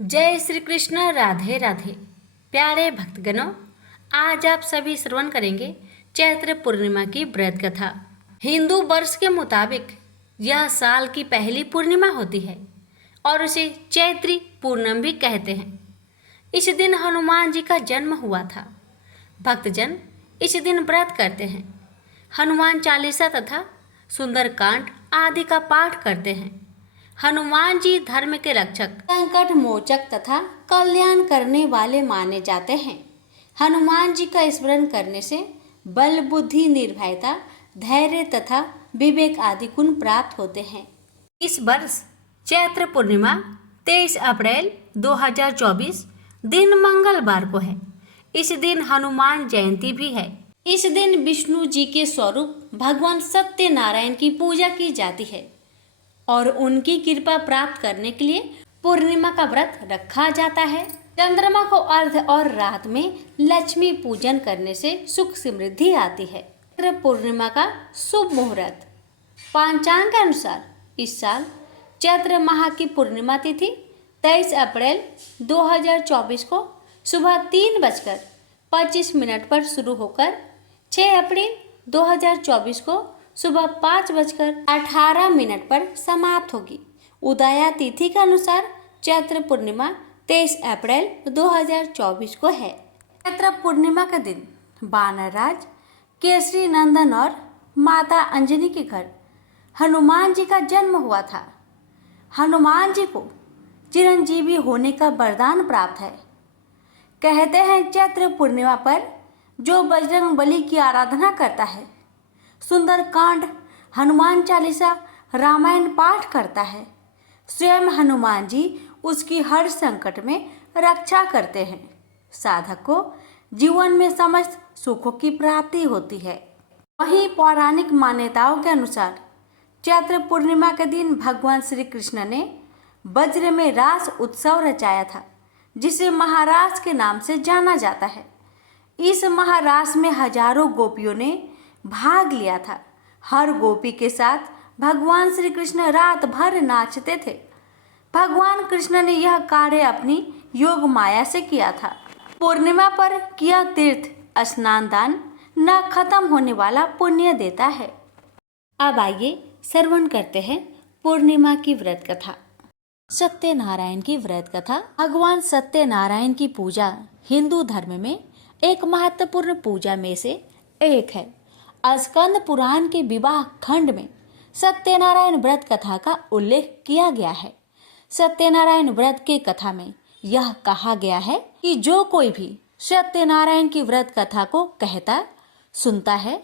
जय श्री कृष्ण। राधे राधे। प्यारे भक्तगणों, आज आप सभी श्रवण करेंगे चैत्र पूर्णिमा की व्रत कथा। हिंदू वर्ष के मुताबिक यह साल की पहली पूर्णिमा होती है और उसे चैत्री पूर्णम भी कहते हैं। इस दिन हनुमान जी का जन्म हुआ था। भक्तजन इस दिन व्रत करते हैं, हनुमान चालीसा तथा सुंदरकांड आदि का पाठ करते हैं। हनुमान जी धर्म के रक्षक, संकट मोचक तथा कल्याण करने वाले माने जाते हैं। हनुमान जी का स्मरण करने से बल, बुद्धि, निर्भयता, धैर्य तथा विवेक आदि गुण प्राप्त होते हैं। इस वर्ष चैत्र पूर्णिमा 23 अप्रैल 2024 दिन मंगलवार को है। इस दिन हनुमान जयंती भी है। इस दिन विष्णु जी के स्वरूप भगवान सत्यनारायण की पूजा की जाती है और उनकी कृपा प्राप्त करने के लिए पूर्णिमा का व्रत रखा जाता है। चंद्रमा को अर्घ्य और रात में लक्ष्मी पूजन करने से सुख समृद्धि आती है। चैत्र पूर्णिमा का शुभ मुहूर्त। पंचांग के अनुसार इस साल चैत्र माह की पूर्णिमा तिथि 23 अप्रैल 2024 को सुबह 3:25 पर शुरू होकर 6 अप्रैल 2024 को सुबह 5:18 पर समाप्त होगी। उदया तिथि के अनुसार चैत्र पूर्णिमा 23 अप्रैल 2024 को है। चैत्र पूर्णिमा के दिन वानरराज केसरी नंदन और माता अंजनी के घर हनुमान जी का जन्म हुआ था। हनुमान जी को चिरंजीवी होने का वरदान प्राप्त है। कहते हैं चैत्र पूर्णिमा पर जो बजरंग बली की आराधना करता है, सुंदरकांड, हनुमान चालीसा, रामायण पाठ करता है, स्वयं हनुमान जी उसकी हर संकट में रक्षा करते हैं। साधक को जीवन में समस्त सुखों की प्राप्ति होती है। वहीं पौराणिक मान्यताओं के अनुसार चैत्र पूर्णिमा के दिन भगवान श्री कृष्ण ने वज्र में रास उत्सव रचाया था, जिसे महारास के नाम से जाना जाता है। इस महारास में हजारों गोपियों ने भाग लिया था। हर गोपी के साथ भगवान श्री कृष्ण रात भर नाचते थे। भगवान कृष्ण ने यह कार्य अपनी योग माया से किया था। पूर्णिमा पर किया तीर्थ स्नान दान न खत्म होने वाला पुण्य देता है। अब आइए श्रवण करते हैं पूर्णिमा की व्रत कथा। सत्यनारायण की व्रत कथा। भगवान सत्यनारायण की पूजा हिंदू धर्म में एक महत्वपूर्ण पूजा में से एक है। स्कंद पुराण के विवाह खंड में सत्यनारायण व्रत कथा का उल्लेख किया गया है। सत्यनारायण व्रत के कथा में यह कहा गया है कि जो कोई भी सत्यनारायण की व्रत कथा को कहता, सुनता है,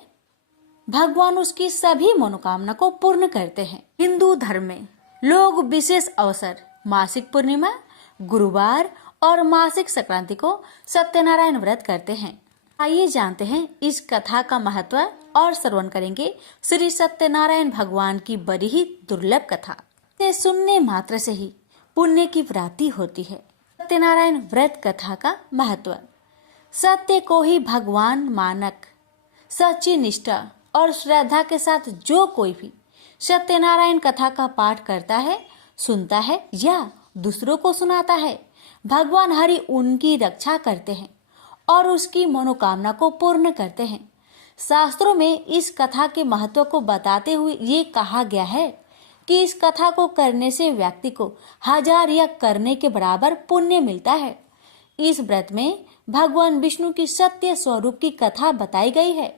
भगवान उसकी सभी मनोकामना को पूर्ण करते हैं। हिंदू धर्म में लोग विशेष अवसर, मासिक पूर्णिमा, गुरुवार और मासिक संक्रांति को सत्यनारायण व्रत करते हैं। आइए जानते हैं इस कथा का महत्व और श्रवण करेंगे श्री सत्यनारायण भगवान की बड़ी ही दुर्लभ कथा। इसे सुनने मात्र से ही पुण्य की प्राप्ति होती है। सत्यनारायण व्रत कथा का महत्व। सत्य को ही भगवान मानक, सच्ची निष्ठा और श्रद्धा के साथ जो कोई भी सत्यनारायण कथा का पाठ करता है, सुनता है या दूसरों को सुनाता है, भगवान हरि उनकी रक्षा करते हैं और उसकी मनोकामना को पूर्ण करते हैं। शास्त्रों में इस कथा के महत्व को बताते हुए ये कहा गया है कि इस कथा को करने से व्यक्ति को 1000 यज्ञ करने के बराबर पुण्य मिलता है। इस व्रत में भगवान विष्णु की सत्य स्वरूप की कथा बताई गई है।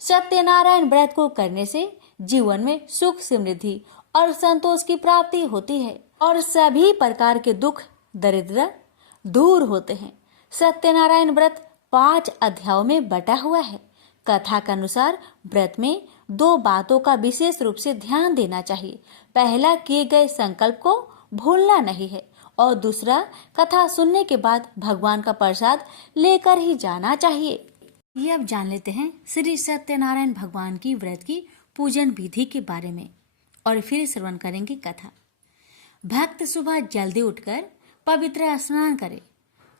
सत्यनारायण व्रत को करने से जीवन में सुख, समृद्धि और संतोष की प्राप्ति होती है और सभी प्रकार के दुख, दरिद्र दूर होते हैं। सत्यनारायण व्रत 5 अध्यायों में बटा हुआ है। कथा के अनुसार व्रत में 2 बातों का विशेष रूप से ध्यान देना चाहिए। पहला, किए गए संकल्प को भूलना नहीं है और दूसरा, कथा सुनने के बाद भगवान का प्रसाद लेकर ही जाना चाहिए। ये अब जान लेते हैं श्री सत्यनारायण भगवान की व्रत की पूजन विधि के बारे में और फिर श्रवण करेंगे कथा। भक्त सुबह जल्दी उठकर पवित्र स्नान करे,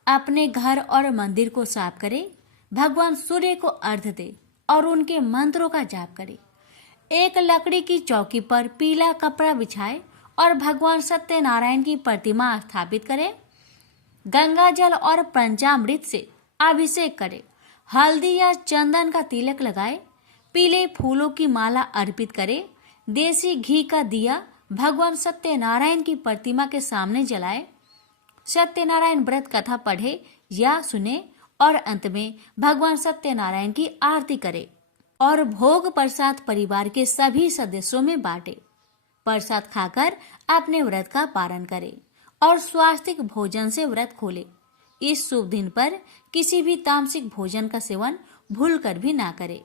अपने घर और मंदिर को साफ करे, भगवान सूर्य को अर्घ्य दे और उनके मंत्रों का जाप करे। एक लकड़ी की चौकी पर पीला कपड़ा बिछाए और भगवान सत्यनारायण की प्रतिमा स्थापित करे। गंगा जल और पंचामृत से अभिषेक करे, हल्दी या चंदन का तिलक लगाए, पीले फूलों की माला अर्पित करे, देसी घी का दिया भगवान सत्यनारायण की प्रतिमा के सामने जलाए, सत्यनारायण व्रत कथा पढ़े या सुने और अंत में भगवान सत्यनारायण की आरती करे और भोग प्रसाद परिवार के सभी सदस्यों में बांटे। प्रसाद खाकर अपने व्रत का पालन करे और स्वास्तिक भोजन से व्रत खोले। इस शुभ दिन पर किसी भी तामसिक भोजन का सेवन भूलकर भी ना करे।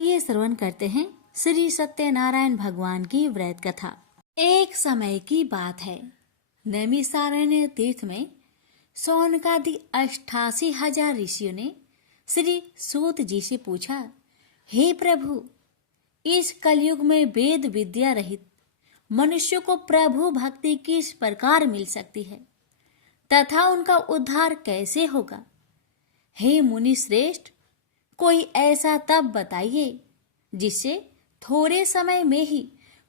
ये श्रवण करते हैं श्री सत्यनारायण भगवान की व्रत कथा। एक समय की बात है, नैमिषारण्य तीर्थ में सौनकादि 88,000 ऋषियों ने श्री सूत जी से पूछा, हे प्रभु, इस कलयुग में वेद विद्या रहित मनुष्य को प्रभु भक्ति किस प्रकार मिल सकती है तथा उनका उद्धार कैसे होगा? हे मुनि श्रेष्ठ, कोई ऐसा तप बताइए जिससे थोड़े समय में ही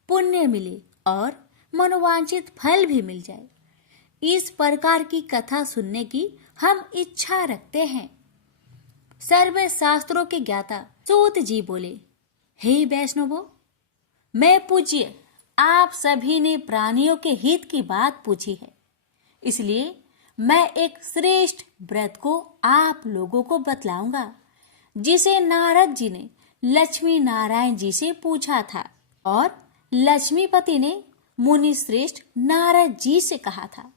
पुण्य मिले और मनोवांछित फल भी मिल जाए। इस प्रकार की कथा सुनने की हम इच्छा रखते हैं। सर्व शास्त्रों के ज्ञाता सूत जी बोले, हे वैष्णवों, मैं पूज्य आप सभी ने प्राणियों के हित की बात पूछी है, इसलिए मैं एक श्रेष्ठ व्रत को आप लोगों को बतलाऊंगा जिसे नारद जी ने लक्ष्मी नारायण जी से पूछा था और लक्ष्मीपति ने मुनि श्रेष्ठ नारद जी से कहा था।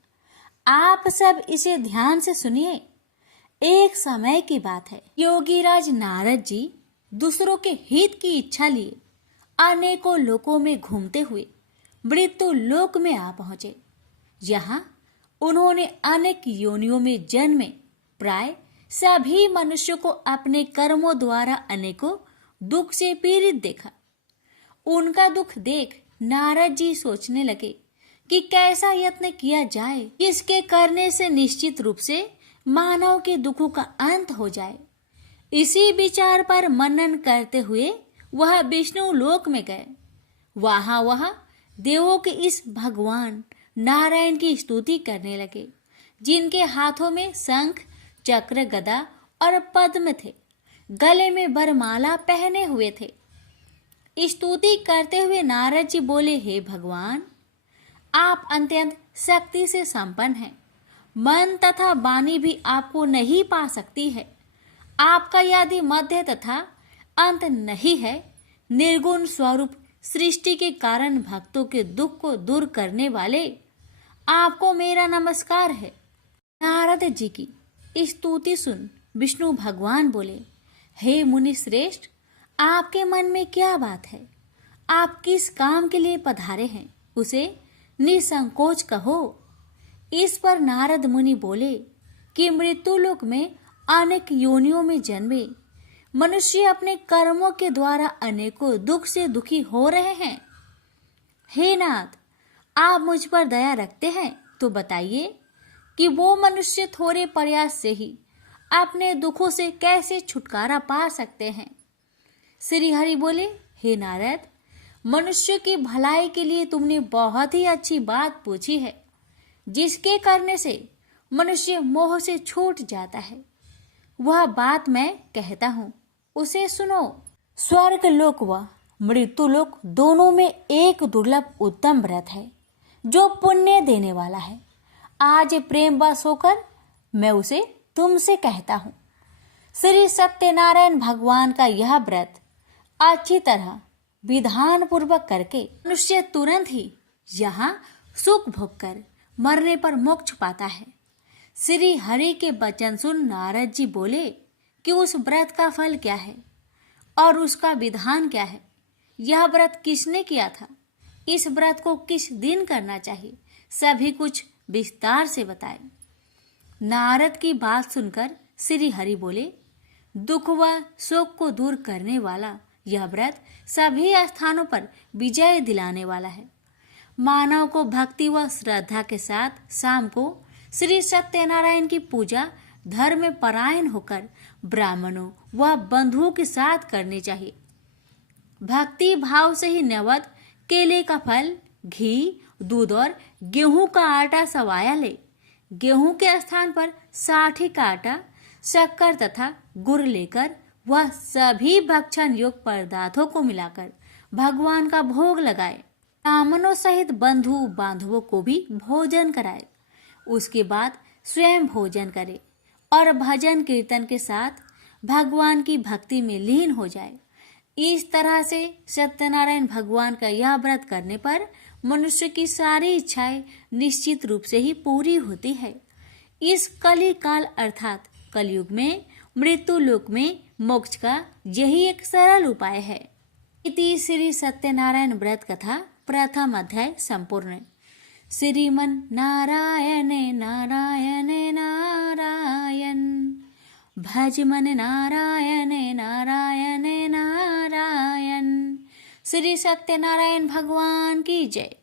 आप सब इसे ध्यान से सुनिए। एक समय की बात है, योगीराज नारद जी दूसरों के हित की इच्छा लिए अनेकों लोकों में घूमते हुए मृत्यु लोक में आ पहुंचे। यहाँ उन्होंने अनेक योनियों में जन्मे प्राय सभी मनुष्यों को अपने कर्मों द्वारा अनेकों दुख से पीड़ित देखा। उनका दुख देख नारद जी सोचने लगे कि कैसा यत्न किया जाए इसके करने से निश्चित रूप से मानव के दुखों का अंत हो जाए। इसी विचार पर मनन करते हुए वह विष्णु लोक में गए। वह देवों के इस भगवान नारायण की स्तुति करने लगे, जिनके हाथों में शंख, चक्र, गदा और पद्म थे, गले में वरमाला पहने हुए थे। स्तुति करते हुए नारद जी बोले, हे भगवान, आप अत्यंत शक्ति से संपन्न हैं। मन तथा वाणी भी आपको नहीं पा सकती है। आपका यदि मध्य तथा अंत नहीं है। निर्गुण स्वरूप सृष्टि के कारण भक्तों के दुख को दूर करने वाले आपको मेरा नमस्कार है। नारद जी की स्तुति सुन विष्णु भगवान बोले, हे मुनि श्रेष्ठ, आपके मन में क्या बात है? आप किस काम के लिए पधारे हैं, उसे निसंकोच कहो। इस पर नारद मुनि बोले कि मृत्युलोक में अनेक योनियों में जन्मे मनुष्य अपने कर्मों के द्वारा अनेकों दुख से दुखी हो रहे हैं। हे नाथ, आप मुझ पर दया रखते हैं तो बताइए कि वो मनुष्य थोड़े प्रयास से ही अपने दुखों से कैसे छुटकारा पा सकते हैं। श्री हरि बोले, हे नारद, मनुष्य की भलाई के लिए तुमने बहुत ही अच्छी बात पूछी है, जिसके करने से मनुष्य मोह से छूट जाता है। वह बात मैं कहता हूँ, उसे सुनो। स्वर्ग लोक व मृत्यु लोक दोनों में एक दुर्लभ उत्तम व्रत है जो पुण्य देने वाला है। आज प्रेमवश होकर मैं उसे तुमसे कहता हूँ। श्री सत्यनारायण भगवान का यह व्रत अच्छी तरह विधान पूर्वक करके मनुष्य तुरंत ही यहाँ सुख भोग कर मरने पर मोक्ष पाता है। श्री हरि के वचन सुन नारद जी बोले कि उस व्रत का फल क्या है और उसका विधान क्या है। यह व्रत किसने किया था, इस व्रत को किस दिन करना चाहिए, सभी कुछ विस्तार से बताए। नारद की बात सुनकर श्री हरि बोले, दुख व शोक को दूर करने वाला यह व्रत सभी स्थानों पर विजय दिलाने वाला है। मानव को भक्ति व श्रद्धा के साथ शाम को श्री सत्यनारायण की पूजा धर्म परायण होकर ब्राह्मणों व बंधुओं के साथ करनी चाहिए। भक्ति भाव से ही नैवेद्य केले का फल, घी, दूध और गेहूं का आटा सवाया ले। गेहूं के स्थान पर 60 का आटा, शक्कर तथा गुड़ लेकर वह सभी भक्षण योग्य पदार्थों को मिलाकर भगवान का भोग लगाए। ब्राह्मणों सहित बंधु बांधवों को भी भोजन कराए। उसके बाद स्वयं भोजन करे और भजन कीर्तन के साथ भगवान की भक्ति में लीन हो जाए। इस तरह से सत्यनारायण भगवान का यह व्रत करने पर मनुष्य की सारी इच्छाएं निश्चित रूप से ही पूरी होती है। इस कली काल अर्थात कलयुग में मृत्यु लोक में मोक्ष का यही एक सरल उपाय है। इति श्री सत्यनारायण व्रत कथा प्रथम अध्याय संपूर्ण। श्रीमन नारायणे नारायणे नारायण, भज मन नारायणे नारायणे नारायण। श्री सत्यनारायण भगवान की जय।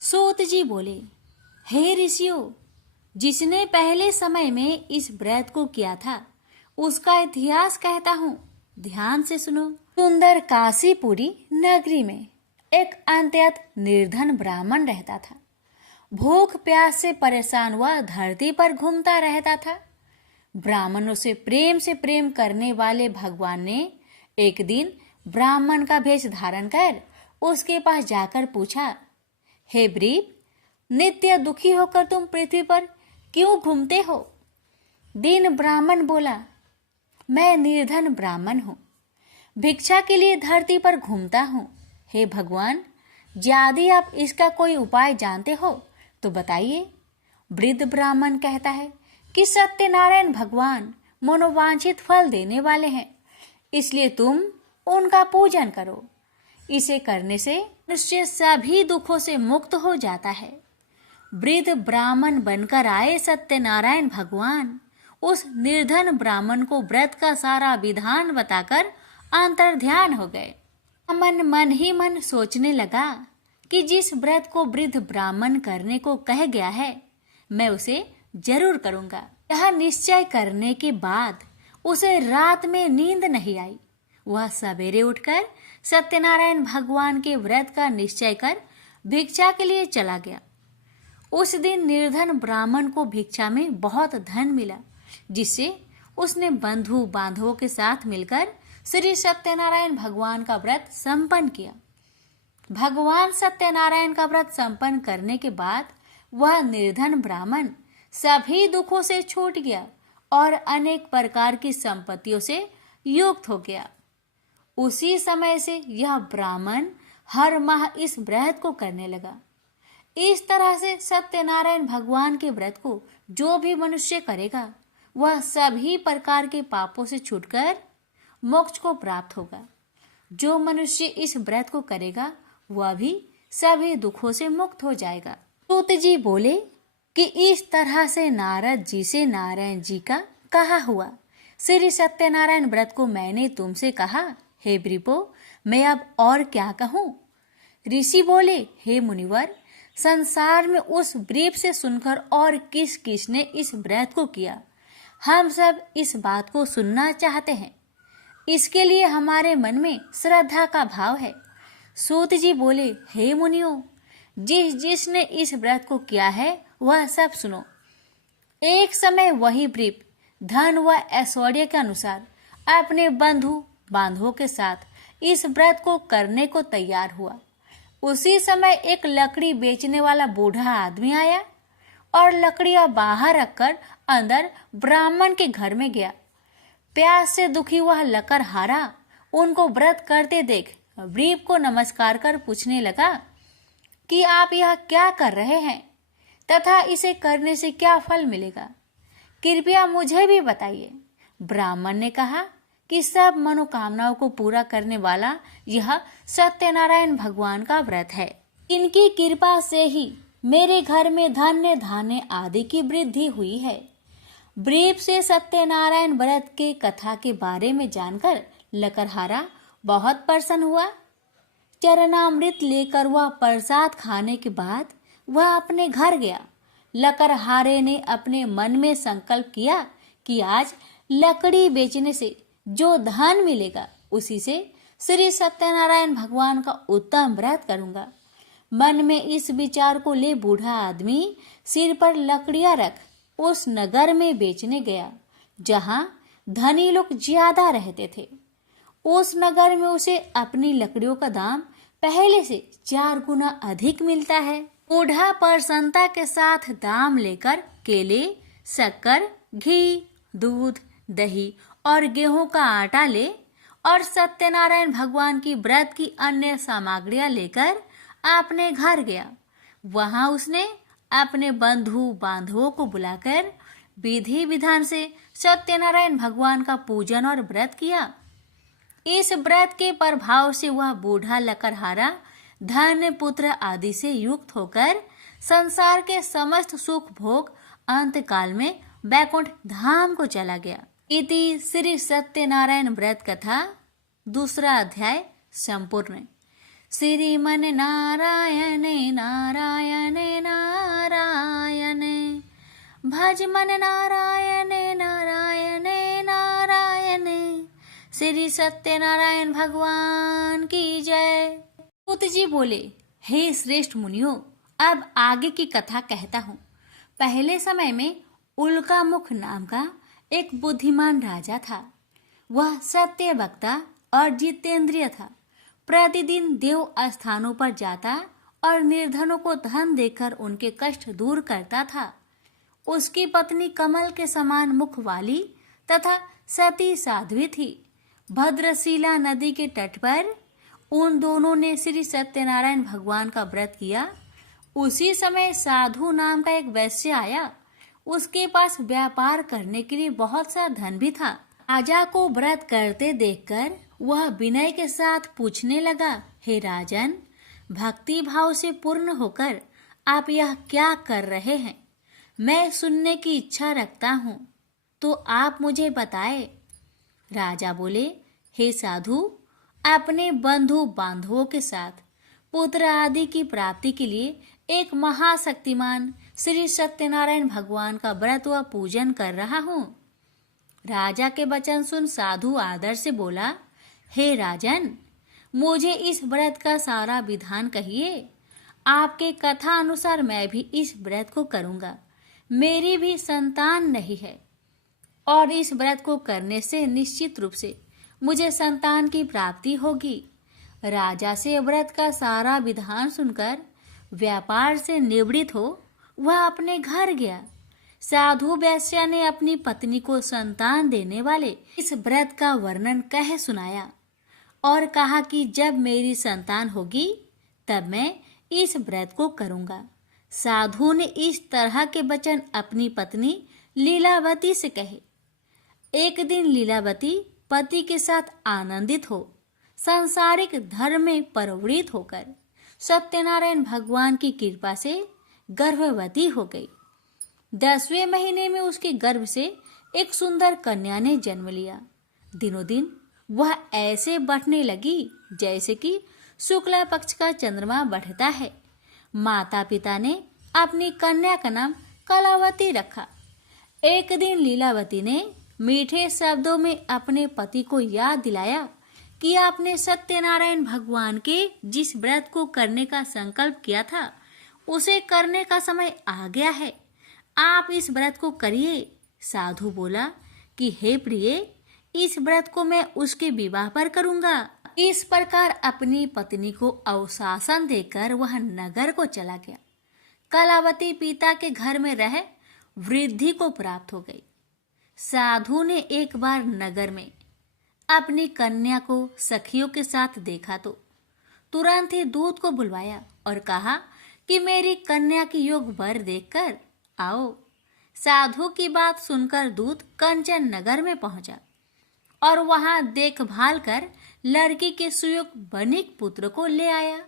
सूत जी बोले, हे ऋषियों, जिसने पहले समय में इस व्रत को किया था उसका इतिहास कहता हूँ, ध्यान से सुनो। सुंदर काशीपुरी नगरी में एक अत्यंत निर्धन ब्राह्मण रहता था। भूख प्यास से परेशान हुआ धरती पर घूमता रहता था। ब्राह्मणों से प्रेम करने वाले भगवान ने एक दिन ब्राह्मण का भेष धारण कर उसके पास जाकर पूछा, हे ब्रीप, नित्य दुखी होकर तुम पृथ्वी पर क्यों घूमते हो? दीन ब्राह्मण बोला, मैं निर्धन ब्राह्मण हूँ, भिक्षा के लिए धरती पर घूमता हूँ। हे भगवान, यदि आप इसका कोई उपाय जानते हो तो बताइए। वृद्ध ब्राह्मण कहता है कि सत्यनारायण भगवान मनोवांछित फल देने वाले हैं, इसलिए तुम उनका पूजन करो। इसे करने से मनुष्य सभी दुखों से मुक्त हो जाता है। वृद्ध ब्राह्मण बनकर आए सत्यनारायण भगवान उस निर्धन ब्राह्मण को व्रत का सारा विधान बताकर अंतर्ध्यान हो गए। मन ही मन सोचने लगा कि जिस व्रत को वृद्ध ब्राह्मण करने को कह गया है मैं उसे जरूर करूंगा। यह निश्चय करने के बाद उसे रात में नींद नहीं आई। वह सवेरे उठकर सत्यनारायण भगवान के व्रत का निश्चय कर भिक्षा के लिए चला गया। उस दिन निर्धन ब्राह्मण को भिक्षा में बहुत धन मिला, जिससे उसने बंधु बांधवों के साथ मिलकर श्री सत्यनारायण भगवान का व्रत संपन्न किया। भगवान सत्यनारायण का व्रत संपन्न करने के बाद वह निर्धन ब्राह्मण सभी दुखों से छूट गया और अनेक प्रकार की संपत्तियों से युक्त हो गया। उसी समय से यह ब्राह्मण हर माह इस व्रत को करने लगा। इस तरह से सत्यनारायण भगवान के व्रत को जो भी मनुष्य करेगा वह सभी प्रकार के पापों से छूटकर मोक्ष को प्राप्त होगा। जो मनुष्य इस व्रत को करेगा वह भी सभी दुखों से मुक्त हो जाएगा। सूत जी बोले कि इस तरह से नारद जी से नारायण जी का कहा हुआ श्री सत्यनारायण व्रत को मैंने तुमसे कहा। हे ब्रीपो, मैं अब और क्या कहूँ? ऋषि बोले, हे मुनिवर, संसार में उस ब्रीप से सुनकर और किस किस ने इस व्रत को किया, हम सब इस बात को सुनना चाहते हैं। इसके लिए हमारे मन में श्रद्धा का भाव है। सूत जी बोले, हे मुनियों, जिसने इस व्रत को किया है वह सब सुनो। एक समय वही ब्रीप धन व ऐश्वर्य के अनुसार अपने बंधु बांधवों के साथ इस व्रत को करने को तैयार हुआ। उसी समय एक लकड़ी बेचने वाला बूढ़ा आदमी आया और लकड़ियां बाहर रखकर अंदर ब्राह्मण के घर में गया। प्यास से दुखी वह लकड़हारा उनको व्रत करते देख ब्रीप को नमस्कार कर पूछने लगा कि आप यह क्या कर रहे हैं तथा इसे करने से क्या फल मिलेगा, कृपया मुझे भी बताइए। ब्राह्मण ने कहा कि सब मनोकामनाओं को पूरा करने वाला यह सत्यनारायण भगवान का व्रत है। इनकी कृपा से ही मेरे घर में धन्य धान्य आदि की वृद्धि हुई है। ब्रीप से सत्यनारायण व्रत के कथा के बारे में जानकर लकड़हारा बहुत प्रसन्न हुआ। चरणामृत लेकर वह प्रसाद खाने के बाद वह अपने घर गया। लकड़हारे ने अपने मन में संकल्प किया कि आज लकड़ी बेचने से जो धन मिलेगा उसी से श्री सत्यनारायण भगवान का उत्तम व्रत करूंगा। मन में इस विचार को ले बूढ़ा आदमी सिर पर लकड़ियां रख उस नगर में बेचने गया जहां धनी लोग ज्यादा रहते थे। उस नगर में उसे अपनी लकड़ियों का दाम पहले से 4 गुना अधिक मिलता है। बूढ़ा प्रसन्नता के साथ दाम लेकर केले, शक्कर, घी, दूध, दही और गेहूं का आटा ले और सत्यनारायण भगवान की व्रत की अन्य सामग्रियां लेकर अपने घर गया। वहां उसने अपने बंधु बांधवों को बुलाकर विधि विधान से सत्यनारायण भगवान का पूजन और व्रत किया। इस व्रत के प्रभाव से वह बूढ़ा लकड़हारा धन, पुत्र आदि से युक्त होकर संसार के समस्त सुख भोग अंत काल में बैकुंठ धाम को चला गया। इति श्री सत्यनारायण व्रत कथा 2 अध्याय संपूर्ण। श्रीमन नारायण नारायण नारायण भज मन नारायण नारायण नारायण। श्री सत्यनारायण भगवान की जय। सूत जी बोले, हे श्रेष्ठ मुनियों, अब आगे की कथा कहता हूँ। पहले समय में उल्कामुख नाम का एक बुद्धिमान राजा था। वह सत्य वक्ता और जितेंद्रिय था। प्रतिदिन देव स्थानों पर जाता और निर्धनों को धन देकर उनके कष्ट दूर करता था। उसकी पत्नी कमल के समान मुख वाली तथा सती साध्वी थी। भद्रशिला नदी के तट पर उन दोनों ने श्री सत्यनारायण भगवान का व्रत किया। उसी समय साधु नाम का एक वैश्य आया। उसके पास व्यापार करने के लिए बहुत सा धन भी था। राजा को व्रत करते देखकर वह विनय के साथ पूछने लगा, हे राजन, भक्ति भाव से पूर्ण होकर आप यह क्या कर रहे हैं? मैं सुनने की इच्छा रखता हूँ, तो आप मुझे बताए। राजा बोले, हे साधु, अपने बंधु बांधवों के साथ पुत्र आदि की प्राप्ति के लिए एक महाशक्तिमान श्री सत्यनारायण भगवान का व्रत व पूजन कर रहा हूँ। राजा के वचन सुन साधु आदर से बोला, हे राजन, मुझे इस व्रत का सारा विधान कहिए। आपके कथा अनुसार मैं भी इस व्रत को करूँगा। मेरी भी संतान नहीं है और इस व्रत को करने से निश्चित रूप से मुझे संतान की प्राप्ति होगी। राजा से व्रत का सारा विधान सुनकर व्यापार से निवृत्त हो वह अपने घर गया। साधु वैश्य ने अपनी पत्नी को संतान देने वाले इस व्रत का वर्णन कह सुनाया और कहा कि जब मेरी संतान होगी तब मैं इस व्रत को करूंगा। साधु ने इस तरह के वचन अपनी पत्नी लीलावती से कहे। एक दिन लीलावती पति के साथ आनंदित हो सांसारिक धर्म में प्रवृत्त होकर सत्यनारायण भगवान की कृपा से गर्भवती हो गई। 10वें महीने में उसके गर्भ से एक सुंदर कन्या ने जन्म लिया। दिनों दिन वह ऐसे बढ़ने लगी जैसे कि शुक्ला पक्ष का चंद्रमा बढ़ता है। माता पिता ने अपनी कन्या का नाम कलावती रखा। एक दिन लीलावती ने मीठे शब्दों में अपने पति को याद दिलाया कि आपने सत्यनारायण भगवान के जिस व्रत को करने का संकल्प किया था उसे करने का समय आ गया है। आप इस व्रत को करिए। साधु बोला कि हे प्रिय, इस व्रत को मैं उसके विवाह पर करूंगा। इस प्रकार अपनी पत्नी को अवशासन देकर वह नगर को चला गया। कलावती पिता के घर में रह वृद्धि को प्राप्त हो गई। साधु ने एक बार नगर में अपनी कन्या को सखियों के साथ देखा तो तुरंत ही दूत को बुलवाया और कहा कि मेरी कन्या की योग वर देखकर आओ। साधु की बात सुनकर दूत कंचन नगर में पहुंचा और वहां देखभाल कर लड़की के सुयोग बनिक पुत्र को ले आया।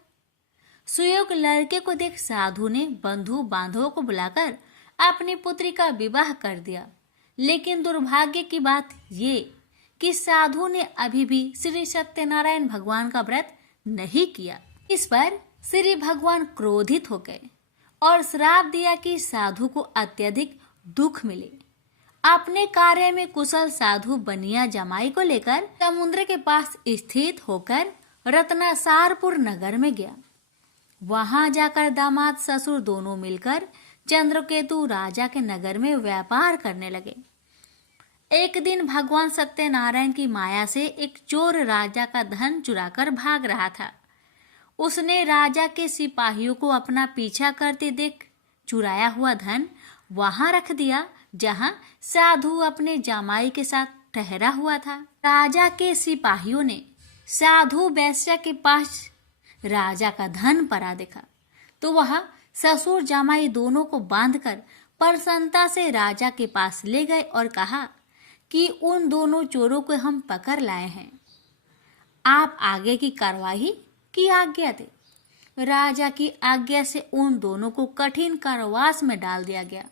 सुयोग लड़के को देख साधु ने बंधु बांधवों को बुलाकर अपनी पुत्री का विवाह कर दिया। लेकिन दुर्भाग्य की बात ये कि साधु ने अभी भी श्री सत्यनारायण भगवान का व्रत नहीं किया। इस पर श्री भगवान क्रोधित हो गए और श्राप दिया कि साधु को अत्यधिक दुख मिले। अपने कार्य में कुशल साधु बनिया जमाई को लेकर समुद्र के पास स्थित होकर रत्नासारपुर नगर में गया। वहां जाकर दामाद ससुर दोनों मिलकर चंद्रकेतु राजा के नगर में व्यापार करने लगे। एक दिन भगवान सत्यनारायण की माया से एक चोर राजा का धन चुराकर भाग रहा था। उसने राजा के सिपाहियों को अपना पीछा करते देख चुराया हुआ धन वहां रख दिया जहां साधु अपने जमाई के साथ ठहरा हुआ था। राजा के सिपाहियों ने साधु वैश्य के पास राजा का धन पड़ा देखा तो वह ससुर जमाई दोनों को बांधकर प्रसन्नता से राजा के पास ले गए और कहा कि उन दोनों चोरों को हम पकड़ लाए हैं, आप आगे की कार्रवाई की आज्ञा दे। राजा की आज्ञा से उन दोनों को कठिन कारावास में डाल दिया गया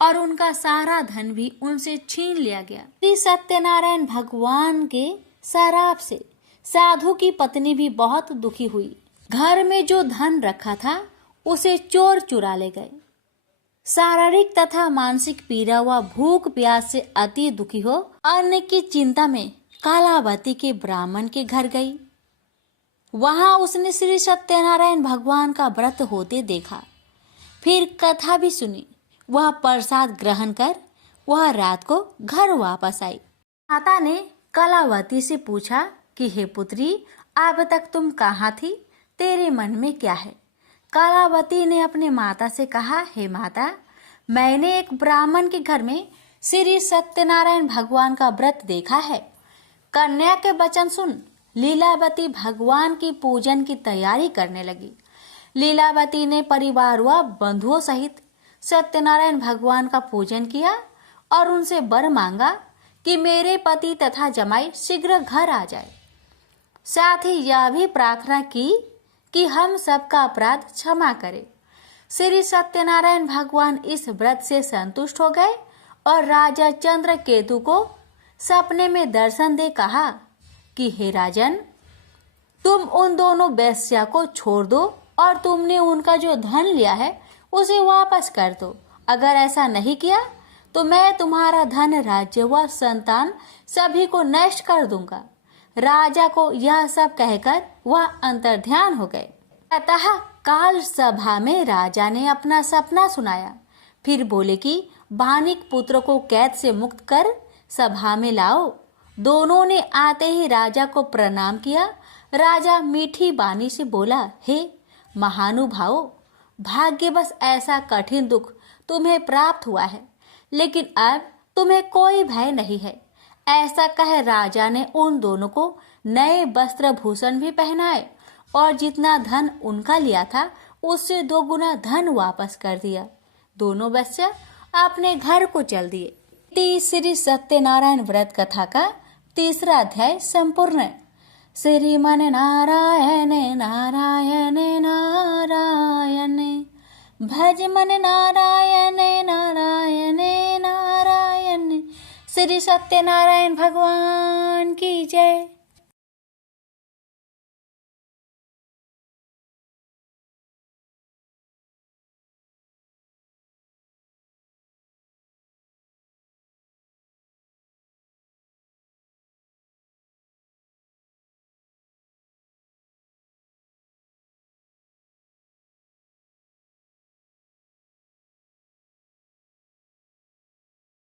और उनका सारा धन भी उनसे छीन लिया गया। श्री सत्यनारायण भगवान के शराप से साधु की पत्नी भी बहुत दुखी हुई। घर में जो धन रखा था उसे चोर चुरा ले गए। शारीरिक तथा मानसिक पीड़ा व भूख प्यास से अति दुखी हो अन्न की चिंता में कालावती के ब्राह्मण के घर गई। वहां उसने श्री सत्यनारायण भगवान का व्रत होते देखा। फिर कथा भी सुनी। वह प्रसाद ग्रहण कर वह रात को घर वापस आई। माता ने कलावती से पूछा कि हे पुत्री, अब तक तुम कहाँ थी, तेरे मन में क्या है? कलावती ने अपने माता से कहा, हे माता, मैंने एक ब्राह्मण के घर में श्री सत्यनारायण भगवान का व्रत देखा है। कन्या के वचन सुन लीलावती भगवान की पूजन की तैयारी करने लगी। लीलावती ने परिवार व बंधुओं सहित सत्यनारायण भगवान का पूजन किया और उनसे वर मांगा कि मेरे पति तथा जमाई शीघ्र घर आ जाए। साथ ही यह भी प्रार्थना की कि हम सबका अपराध क्षमा करे। श्री सत्यनारायण भगवान इस व्रत से संतुष्ट हो गए और राजा चंद्रकेतु को सपने में दर्शन दे कहा कि हे राजन, तुम उन दोनों वेश्या को छोड़ दो और तुमने उनका जो धन लिया है उसे वापस कर दो। अगर ऐसा नहीं किया तो मैं तुम्हारा धन, राज्य व संतान सभी को नष्ट कर दूंगा। राजा को यह सब कहकर वह अंतर्ध्यान हो गए। अतः काल सभा में राजा ने अपना सपना सुनाया। फिर बोले कि बानिक पुत्र को कैद से मुक्त कर सभा में लाओ। दोनों ने आते ही राजा को प्रणाम किया। राजा मीठी बानी से बोला, हे महानुभावों, भाग्यवश ऐसा कठिन दुख तुम्हें प्राप्त हुआ है, लेकिन अब तुम्हें कोई भय नहीं है। ऐसा कह राजा ने उन दोनों को नए वस्त्र भूषण भी पहनाए और जितना धन उनका लिया था उससे 2 गुना धन वापस कर दिया। दोनों वेश्या अपने घर को चल दिए। श्री सत्यनारायण व्रत कथा का 3रा अध्याय संपूर्ण। श्रीमन नारायण नारायण नारायण, भज मन नारायण नारायण नारायण। श्री सत्यनारायण भगवान की जय।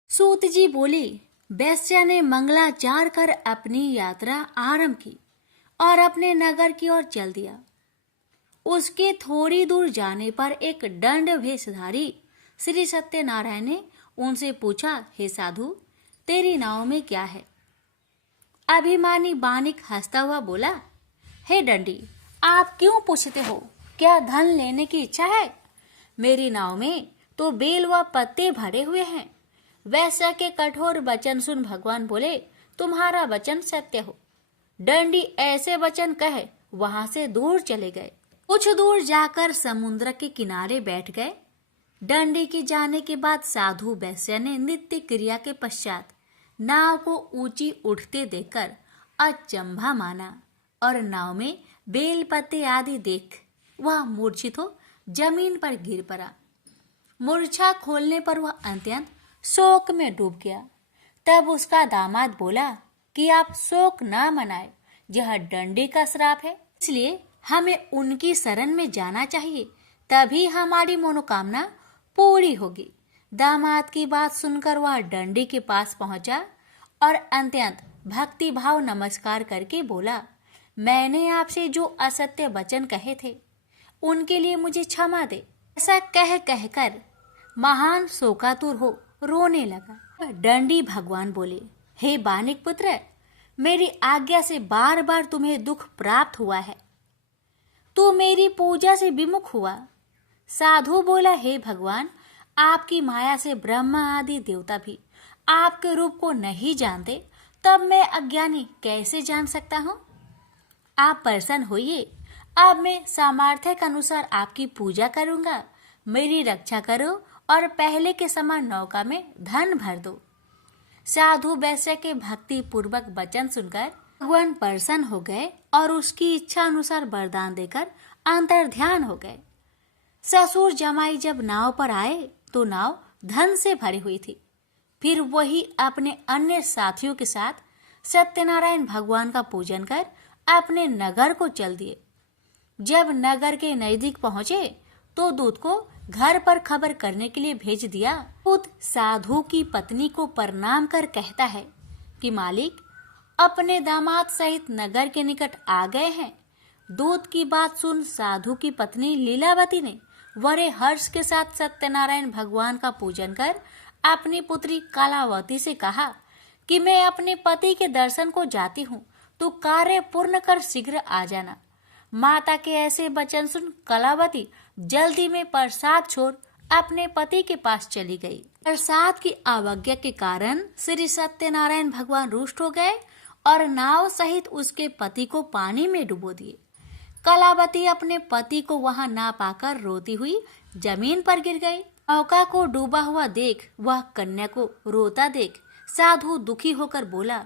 सूत जी बोली, वैश्या ने मंगलाचार कर अपनी यात्रा आरंभ की और अपने नगर की ओर चल दिया। उसके थोड़ी दूर जाने पर एक दंड भेषधारी श्री सत्यनारायण ने उनसे पूछा, हे साधु, तेरी नाव में क्या है? अभिमानी बानिक हंसता हुआ बोला, हे दंडी, आप क्यों पूछते हो? क्या धन लेने की इच्छा है? मेरी नाव में तो बेल व पत्ते भरे हुए हैं। वैश्या के कठोर वचन सुन भगवान बोले, तुम्हारा वचन सत्य हो। दंडी ऐसे वचन कहे वहां से दूर चले गए। कुछ दूर जाकर समुद्र के किनारे बैठ गए। दंडी के जाने के बाद साधु वैश्या ने नित्य क्रिया के पश्चात नाव को ऊंची उठते देखकर अचंभा माना और नाव में बेल पत्ते आदि देख वह मूर्छित हो जमीन पर गिर पड़ा। मूर्छा खोलने पर वह अत्यंत शोक में डूब गया। तब उसका दामाद बोला कि आप शोक ना मनाए, यह दंडी का श्राप है, इसलिए हमें उनकी शरण में जाना चाहिए, तभी हमारी मनोकामना पूरी होगी। दामाद की बात सुनकर वह डंडी के पास पहुंचा और अत्यंत भक्ति भाव नमस्कार करके बोला, मैंने आपसे जो असत्य वचन कहे थे उनके लिए मुझे क्षमा दे। ऐसा कह कहकर महान शोकातुर हो रोने लगा। डंडी भगवान बोले, हे बानिक पुत्र, मेरी आज्ञा से बार बार तुम्हें दुख प्राप्त हुआ है, तू मेरी पूजा से विमुख हुआ। साधु बोला, हे भगवान, आपकी माया से ब्रह्मा आदि देवता भी आपके रूप को नहीं जानते, तब मैं अज्ञानी कैसे जान सकता हूँ। आप प्रसन्न होइए, अब मैं सामर्थ्य के अनुसार आपकी पूजा करूंगा। मेरी रक्षा करो और पहले के समान नौका में धन भर दो। साधु वैश्य के भक्ति पूर्वक वचन सुनकर भगवान प्रसन्न हो गए और उसकी इच्छा अनुसार वरदान देकर अंतर ध्यान हो गए। ससुर जमाई जब नाव पर आए तो नाव धन से भरी हुई थी। फिर वही अपने अन्य साथियों के साथ सत्यनारायण भगवान का पूजन कर अपने नगर को चल दिए। जब नगर के नजदीक पहुंचे तो दूत को घर पर खबर करने के लिए भेज दिया। दूत साधु की पत्नी को प्रणाम कर कहता है कि मालिक अपने दामाद सहित नगर के निकट आ गए हैं। दूत की बात सुन साधु की पत्नी लीलावती ने बड़े हर्ष के साथ सत्यनारायण भगवान का पूजन कर अपनी पुत्री कलावती से कहा कि मैं अपने पति के दर्शन को जाती हूँ, तो कार्य पूर्ण कर शीघ्र आ जाना। माता के ऐसे वचन सुन कलावती जल्दी में प्रसाद छोड़ अपने पति के पास चली गई। प्रसाद की अवज्ञा के कारण श्री सत्यनारायण भगवान रुष्ट हो गए और नाव सहित उसके पति को पानी में डुबो दिए। कलावती अपने पति को वहां ना पाकर रोती हुई जमीन पर गिर गई। नौका को डूबा हुआ देख वह कन्या को रोता देख साधु दुखी होकर बोला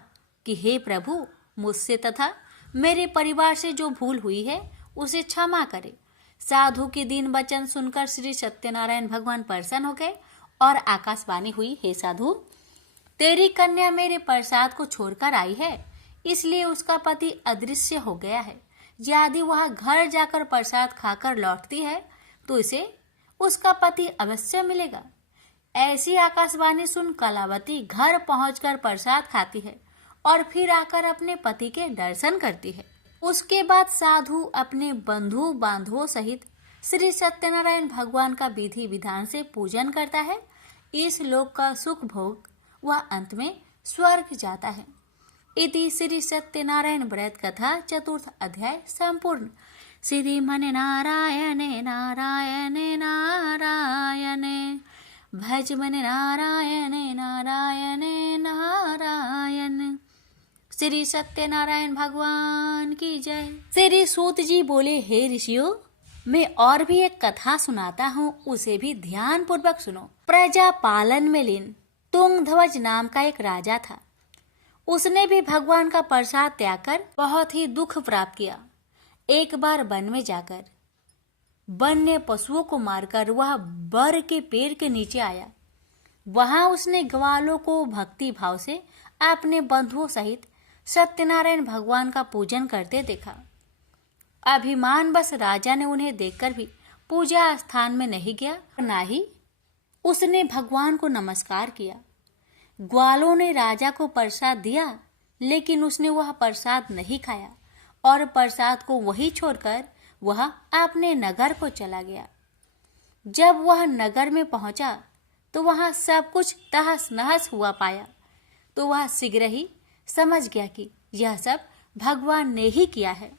कि हे प्रभु, मुझसे तथा मेरे परिवार से जो भूल हुई है उसे क्षमा करे। साधु के दीन वचन सुनकर श्री सत्यनारायण भगवान प्रसन्न हो गए और आकाशवाणी हुई, हे साधु, तेरी कन्या मेरे प्रसाद को छोड़कर आई है, इसलिए उसका पति अदृश्य हो गया है। यदि वह घर जाकर प्रसाद खाकर लौटती है तो इसे उसका पति अवश्य मिलेगा। ऐसी आकाशवाणी सुन कलावती घर पहुंचकर प्रसाद खाती है और फिर आकर अपने पति के दर्शन करती है। उसके बाद साधु अपने बंधु बांधवों सहित श्री सत्यनारायण भगवान का विधि विधान से पूजन करता है। इस लोक का सुख भोग वह अंत में स्वर्ग जाता है। इति श्री सत्यनारायण व्रत कथा चतुर्थ अध्याय संपूर्ण। श्रीमन नारायणे नारायणे नारायणे भज मन नारायणे नारायणे नारायण। श्री सत्यनारायण भगवान की जय। श्री सूत जी बोले, हे ऋषियों, मैं और भी एक कथा सुनाता हूँ, उसे भी ध्यान पूर्वक सुनो। प्रजा पालन में लीन तुंगध्वज नाम का एक राजा था। उसने भी भगवान का प्रसाद त्याग कर बहुत ही दुख प्राप्त किया। एक बार वन में जाकर वन्य पशुओं को मारकर वह बर के पेड़ के नीचे आया। वहां उसने ग्वालों को भक्ति भाव से अपने बंधुओं सहित सत्यनारायण भगवान का पूजन करते देखा। अभिमानवश राजा ने उन्हें देखकर भी पूजा स्थान में नहीं गया, न ही उसने भगवान को नमस्कार किया। ग्वालों ने राजा को प्रसाद दिया, लेकिन उसने वह प्रसाद नहीं खाया और प्रसाद को वहीं छोड़कर वह अपने नगर को चला गया। जब वह नगर में पहुंचा तो वहां सब कुछ तहस नहस हुआ पाया, तो वह शीघ्र ही समझ गया कि यह सब भगवान ने ही किया है।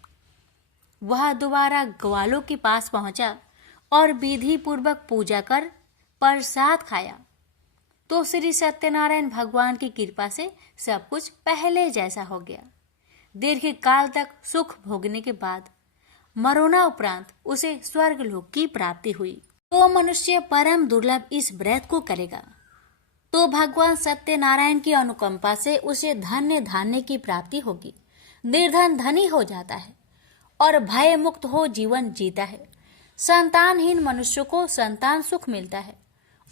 वह दोबारा ग्वालों के पास पहुंचा और विधि पूर्वक पूजा कर प्रसाद खाया, तो श्री सत्यनारायण भगवान की कृपा से सब कुछ पहले जैसा हो गया। दीर्घ काल तक सुख भोगने के बाद मरोना उपरांत उसे स्वर्ग लोक की प्राप्ति हुई। तो मनुष्य परम दुर्लभ इस व्रत को करेगा तो भगवान सत्यनारायण की अनुकंपा से उसे धन्य धान्य की प्राप्ति होगी। निर्धन धनी हो जाता है और भय मुक्त हो जीवन जीता है। संतानहीन मनुष्य को संतान सुख मिलता है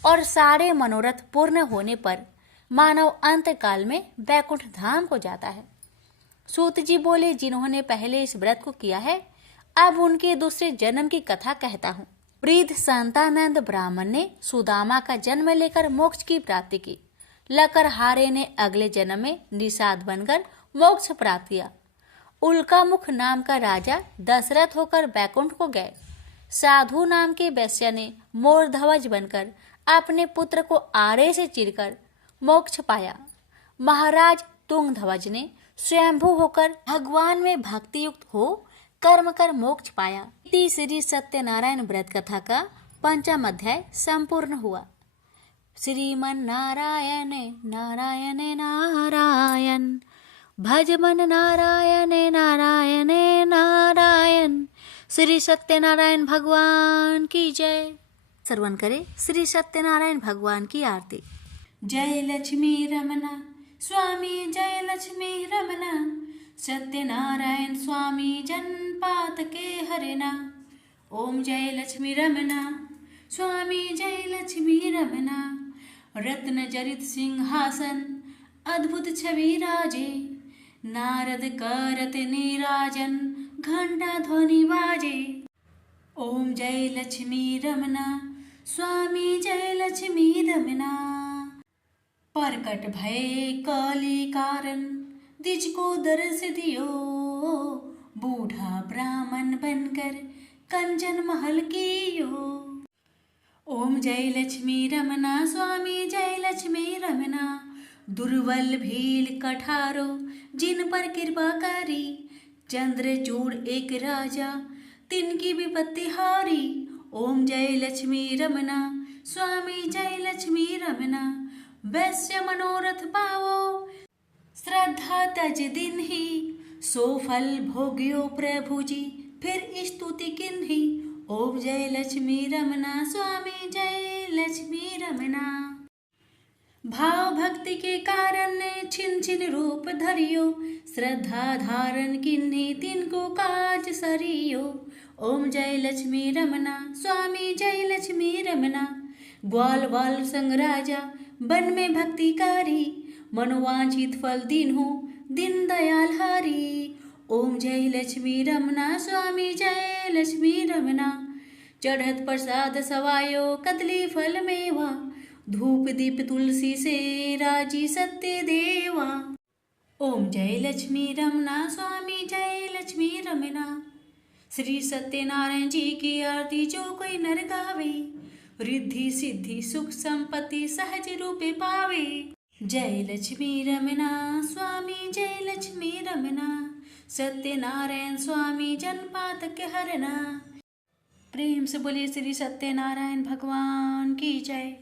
और सारे मनोरथ पूर्ण होने पर मानव अंत काल में वैकुंठ धाम को जाता है। सूत जी बोले, जिन्होंने पहले इस व्रत को किया है, अब उनके दूसरे जन्म की कथा कहता हूँ। वृद्ध शांतानंद ब्राह्मण ने सुदामा का जन्म लेकर मोक्ष की प्राप्ति की। लकरहारे ने अगले जन्म में निषाद बनकर मोक्ष प्राप्त किया। उल्कामुख नाम का राजा दशरथ होकर बैकुंठ को गए। साधु नाम के वैश्य ने मोरध्वज बनकर अपने पुत्र को आरे से चीरकर मोक्ष पाया। महाराज तुंगध्वज ने स्वयंभू होकर भगवान में भक्ति युक्त हो कर्म कर मोक्ष पाया। श्री सत्यनारायण व्रत कथा का 5वां अध्याय संपूर्ण हुआ। श्रीमन नारायण नारायण नारायण भज मन नारायण नारायण नारायण। श्री सत्यनारायण भगवान की जय। श्रवण करें श्री सत्यनारायण भगवान की आरती। जय लक्ष्मी रमना स्वामी जय लक्ष्मी रमना, सत्यनारायण स्वामी जनपात के हरना। ओम जय लक्ष्मी रमना स्वामी जय लक्ष्मी रमना। रत्न जरित सिंहासन अद्भुत छवि राजे, नारद करत नीराजन घंटा ध्वनि बाजे। ओम जय लक्ष्मी रमना स्वामी जय लक्ष्मी रमना। प्रकट भय काली कारण द्विज को दर्श दियो, बूढ़ा ब्राह्मण बनकर कंचन महल कियो। ओम जय लक्ष्मी रमना स्वामी जय लक्ष्मी रमना। दुर्बल भील कठारो जिन पर कृपा करी, चंद्रचूड़ एक राजा तिनकी विपत्ति हारी। ओम जय लक्ष्मी रमना स्वामी जय लक्ष्मी रमना। वैश्य मनोरथ पावो श्रद्धा तज दिन ही, सो फल भोग्यो प्रभु जी फिर स्तुति किन्ही। ओम जय लक्ष्मी रमना स्वामी जय लक्ष्मी रमना। भाव भक्ति के कारण ने छिन छिन रूप धरियो, श्रद्धा धारण किन्ही तिनको काज सरियो। ओम जय लक्ष्मी रमना स्वामी जय लक्ष्मी रमना। ग्वाल वाल संग राजा वन में भक्तिकारी, मनोवांछित फल दीन्हो दीन दयाल हरि। ओम जय लक्ष्मी रमना स्वामी जय लक्ष्मी रमना। चढ़त प्रसाद सवायो कदली फल मेवा, धूप दीप तुलसी से राजी सत्य देवा। ओम जय लक्ष्मी रमना स्वामी जय लक्ष्मी रमना। श्री सत्यनारायण जी की आरती जो कोई नर गावे, रिद्धि सिद्धि सुख संपत्ति सहज रूपे पावे। जय लक्ष्मी रमना स्वामी जय लक्ष्मी रमना। सत्यनारायण स्वामी जनपात के हरना। प्रेम से बोलिए श्री सत्यनारायण भगवान की जय।